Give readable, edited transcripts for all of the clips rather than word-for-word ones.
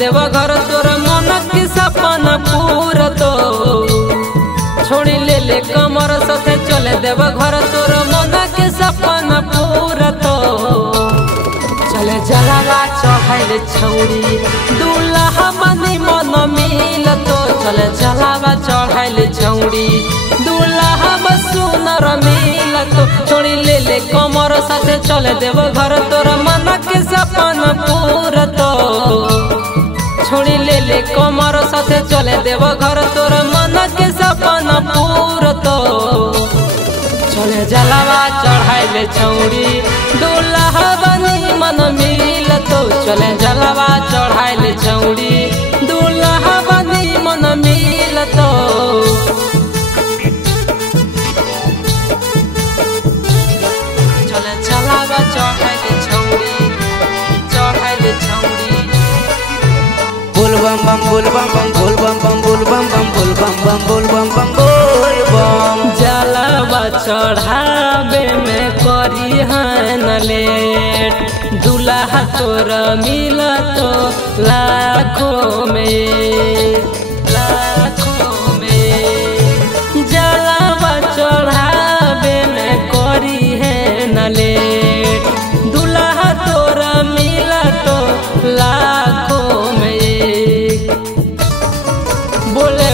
देव घर तोर मन के सपना पूरा तो छोड़ी ले कमर साथे चले देव घर तोर मन के सपना पूरा तो चले जलावा चढ़ाइले छौड़ी दूल्हा बनी मन मिल तो चले जलावा चढ़ाइले छौड़ी दूल्हा सुनर मिल तो छोड़ी ले कमर साथे चले देव घर तोर मन के सपना पूरा तो छोड़ी ले कमर साथे चले देव घर तोर मन के सपना पूरा तो चले जलावा चढ़ाइले छौड़ी दूल्हा बनी मन मिल तो चले जलावा चढ़ाइले छौड़ी दूल्हा बनी मन मिल तो चले जलावा चढ़ाइले छौड़ी बोल बम बम बोल बम बम बोल बम बम बोल बम बम बोल बम बम बोल बम बम बोल बम जलावा चढ़ावे में करी हन लेट दूल्हा तोर मिल तो लाखों में जलावा चढ़ावे में करी है न लेट दूल्हा तोर मिल तो लाखों में बोले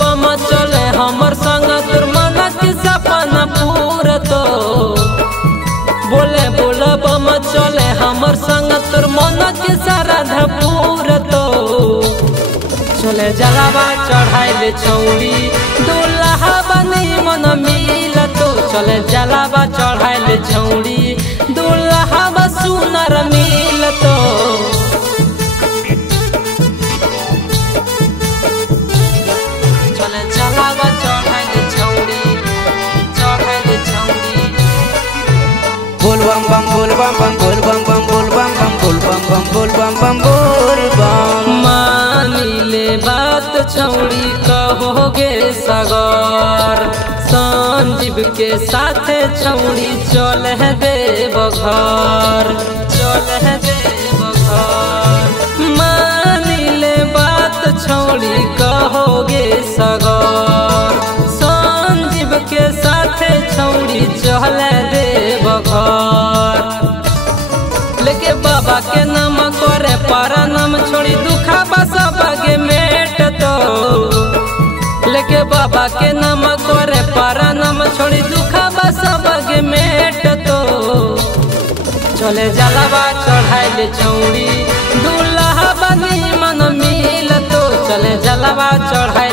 बम चले हमर संग तोर मन के सपना पूरा तो बोले बम चले हमर संग तोर मन के श्रद्धा पूरा तो चले जलावा चढ़ाइले छौड़ी दूल्हा बनी मन मिल तो चले जलावा चढ़ाइले छौड़ी दूल्हा सुनर मिल तो चले जलावा चढ़ाइले छौड़ी बोल बम बम बोल बम बम बोल बम बम बोल बम बम बोल बम बम बोल बम बम बोल बम मानिले बात छौड़ी कहोगे सगर संजीव के साथे छौड़ी चले देव घर मानिले बात छौड़ी कहोगे सगर संजीव के साथे छौड़ी चले देव घर लेके बाबा के नाम करे पारा नाम छोड़ी दुखा बसा बागे मेट तो लेके बाबा के नाम करे पारा नाम छोड़ी दुखा बसा बागे मेट तो चले जलावा चढ़ाइले छौड़ी दूल्हा बनी मन मिल तो चले जलावा चढ़ाई